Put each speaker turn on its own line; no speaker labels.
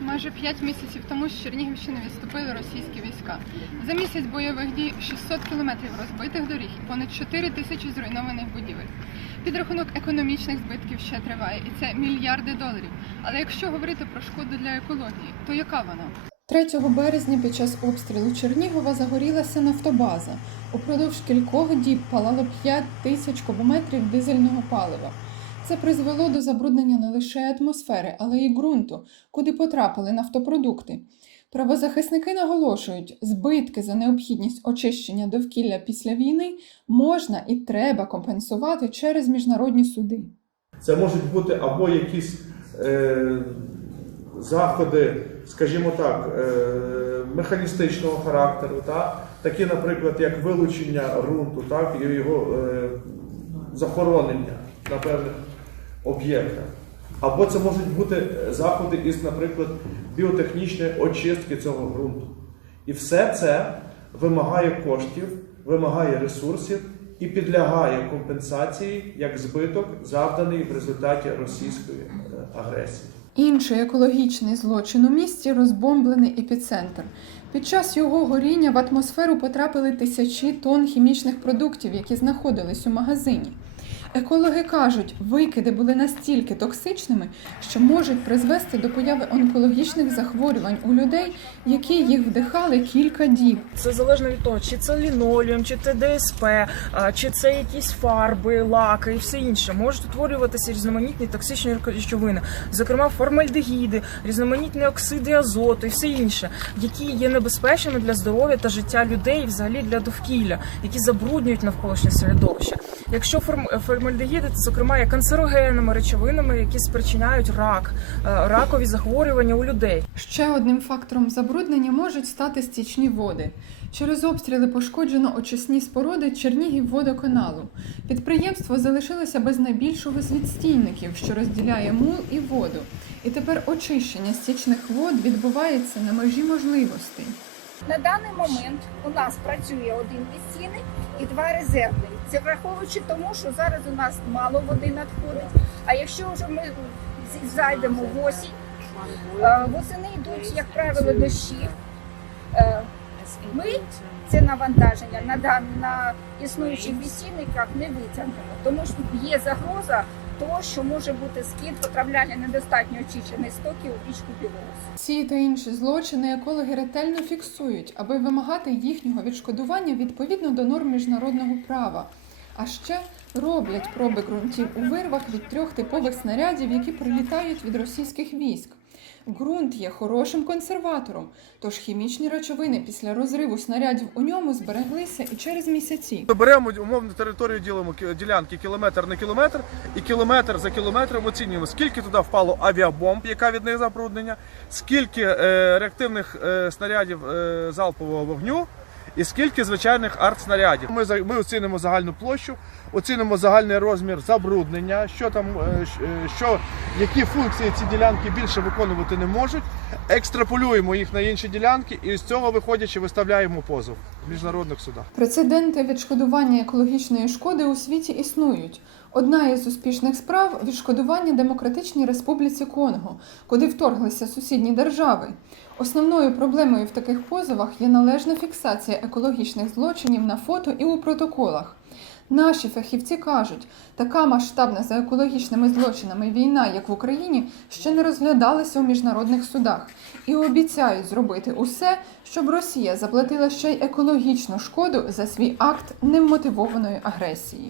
Майже п'ять місяців тому з Чернігівщини відступили російські війська. За місяць бойових дій 600 кілометрів розбитих доріг і понад 4 тисячі зруйнованих будівель. Підрахунок економічних збитків ще триває, і це мільярди доларів. Але якщо говорити про шкоду для екології, то яка вона?
3 березня під час обстрілу Чернігова загорілася нафтобаза. Упродовж кількох діб палало 5 тисяч кубометрів дизельного палива. Це призвело до забруднення не лише атмосфери, але й ґрунту, куди потрапили нафтопродукти. Правозахисники наголошують, збитки за необхідність очищення довкілля після війни можна і треба компенсувати через міжнародні суди.
Це можуть бути або якісь е, заходи, скажімо так, е, механістичного характеру, та? такі, наприклад, як вилучення ґрунту, так? і його е, захоронення на певних об'єктах. Або це можуть бути заходи із, наприклад, біотехнічної очистки цього ґрунту. І все це вимагає коштів, вимагає ресурсів і підлягає компенсації як збиток, завданий в результаті російської е, агресії.
Інший екологічний злочин у місті розбомблений епіцентр. Під час його горіння в атмосферу потрапили тисячі тонн хімічних продуктів, які знаходились у магазині. Екологи кажуть, викиди були настільки токсичними, що можуть призвести до появи онкологічних захворювань у людей, які їх вдихали кілька діб.
Це залежно від того, чи це лінолеум, чи це ДСП, чи це якісь фарби, лаки і все інше. Можуть утворюватися різноманітні токсичні речовини, зокрема формальдегіди, різноманітні оксиди азоту і все інше, які є небезпечними для здоров'я та життя людей, і взагалі для довкілля, які забруднюють навколишнє середовище. Якщо форм- формальдегіди, зокрема є канцерогенними речовинами, які спричиняють рак, е, ракові захворювання у людей.
Ще одним фактором забруднення можуть стати стічні води. Через обстріли пошкоджено очисні споруди Чернігівводоканалу. Підприємство залишилося без найбільшого з відстійників, що розділяє мул і воду. І тепер очищення стічних вод відбувається на межі можливостей.
На даний момент у нас працює один відстійник і два резервні. Це враховуючи тому, що зараз у нас мало води надходить. А якщо вже ми зайдемо в осінь, е, восени йдуть, як правило, дощі. Е, Ми це навантаження на на існуючих відстійниках не витягнемо, тому що є загроза того, що може бути скид потрапляння недостатньо очищених стоків у річку Білорус.
Ці та інші злочини екологи ретельно фіксують, аби вимагати їхнього відшкодування відповідно до норм міжнародного права. А ще роблять проби ґрунтів у вирвах від трьох типових снарядів, які прилітають від російських військ. Ґрунт є хорошим консерватором, тож хімічні речовини після розриву снарядів у ньому збереглися і через місяці. Ми
беремо умовну територію, ділимо ділянки кілометр на кілометр, і кілометр за кілометром оцінюємо, скільки туди впало авіабомб, яка від них забруднення, скільки е, реактивних е, снарядів е, залпового вогню. І скільки звичайних артснарядів. Ми, ми оцінимо загальну площу, оцінимо загальний розмір забруднення, що там, е, е, що, які функції ці ділянки більше виконувати не можуть, екстраполюємо їх на інші ділянки і з цього виходячи виставляємо позов міжнародних судах.
Прецеденти відшкодування екологічної шкоди у світі існують. Одна із успішних справ відшкодування Демократичній Республіці Конго, куди вторглися сусідні держави. Основною проблемою в таких позовах є належна фіксація екологічних злочинів на фото і у протоколах. Наші фахівці кажуть, така масштабна за екологічними злочинами війна, як в Україні, ще не розглядалася у міжнародних судах, і обіцяють зробити усе, щоб Росія заплатила ще й екологічну шкоду за свій акт невмотивованої агресії.